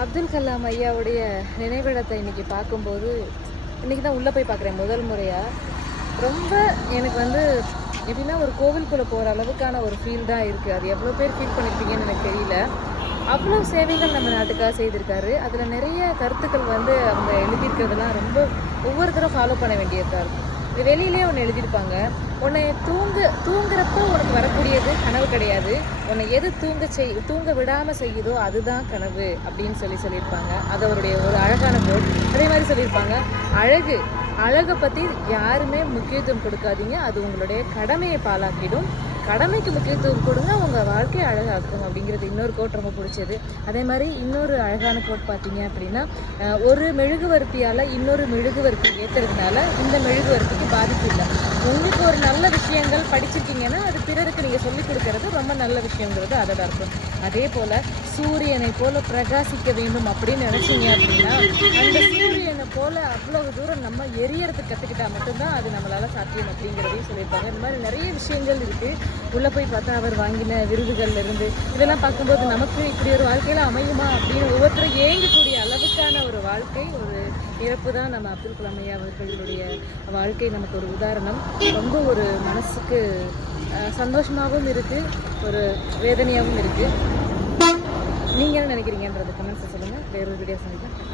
அப்துல் கலாம் ஐயாவுடைய நினைவிடத்தை இன்றைக்கி பார்க்கும்போது இன்னைக்கு தான் உள்ளே போய் பார்க்குறேன் முதல் முறையாக ரொம்ப எனக்கு வந்து எப்படின்னா ஒரு கோவிலுக்குள்ளே போகிற அளவுக்கான ஒரு ஃபீல் தான் இருக்குது அது எவ்வளோ பேர் ஃபீல் பண்ணியிருப்பீங்கன்னு எனக்கு தெரியல. அவ்வளோ சேவைகள் நம்ம நாட்டுக்காக செய்திருக்காரு. அதில் நிறைய கருத்துக்கள் வந்து அவங்க எழுதியிருக்கிறதுலாம் ரொம்ப ஒவ்வொருத்தரும் ஃபாலோ பண்ண வேண்டியதாக இருக்கும் இது வெளியிலே ஒன்று எழுதியிருப்பாங்க. உன்னை தூங்க தூங்குறப்ப உனக்கு வரக்கூடியது கனவு கிடையாது. உன்னை எது தூங்க செய் தூங்க விடாமல் செய்யுதோ அதுதான் கனவு அப்படின்னு சொல்லி சொல்லியிருப்பாங்க. அது அவருடைய ஒரு அழகான கோட் அதே மாதிரி சொல்லியிருப்பாங்க அழகு அழகை பற்றி யாருமே முக்கியத்துவம் கொடுக்காதீங்க. அது உங்களுடைய கடமையை பாலாக்கிடும் கடமைக்கு முக்கியத்துவம் கொடுங்க உங்கள் வாழ்க்கையை அழகாக்கும் அப்படிங்கிறது இன்னொரு கோட் ரொம்ப பிடிச்சது. அதே மாதிரி இன்னொரு அழகான கோட் பார்த்தீங்க அப்படின்னா ஒரு மெழுகுவர்த்தியால் இன்னொரு மெழுகுவர்த்தி ஏற்றுறதுனால இந்த மெழுகுவர்த்திக்கு பாதிப்பு இல்லை. உங்களுக்கு ஒரு நல்ல விஷயங்கள் படிச்சிருக்கீங்கன்னா அது பிறருக்கு நீங்கள் சொல்லிக் கொடுக்கறது ரொம்ப நல்ல விஷயங்கிறது அதோட அர்த்தம். அதே போல் சூரியனை போல பிரகாசிக்க வேண்டும் அப்படின்னு நினச்சிங்க அப்படின்னா அந்த சூரியனை போல அவ்வளவு தூரம் நம்ம எரியறதுக்கு கற்றுக்கிட்டால் மட்டும்தான் அது நம்மளால சாத்தியம் அப்படிங்கிறதையும் சொல்லியிருப்பாங்க. இந்த மாதிரி நிறைய விஷயங்கள் இருக்குது உள்ளே போய் பார்த்தா அவர் வாங்கின விருதுகள்ல இருந்து இதெல்லாம் பார்க்கும்போது நமக்கு இப்படி ஒரு வாழ்க்கையில அமையுமா அப்படின்னு ஒவ்வொருத்தரும் ஏங்கக்கூடிய அளவுக்கான ஒரு வாழ்க்கை ஒரு இறப்பு தான் நம்ம அப்துல் கலாம் ஐயா அவர்களுடைய வாழ்க்கை. நமக்கு ஒரு உதாரணம். ரொம்ப ஒரு மனசுக்கு சந்தோஷமாகவும் இருக்குது ஒரு வேதனையாகவும் இருக்குது நீங்கள் என்ன நினைக்கிறீங்கன்றது கமெண்ட்ஸை சொல்லுங்கள் வேறொரு வீடியோ சந்திக்கலாம்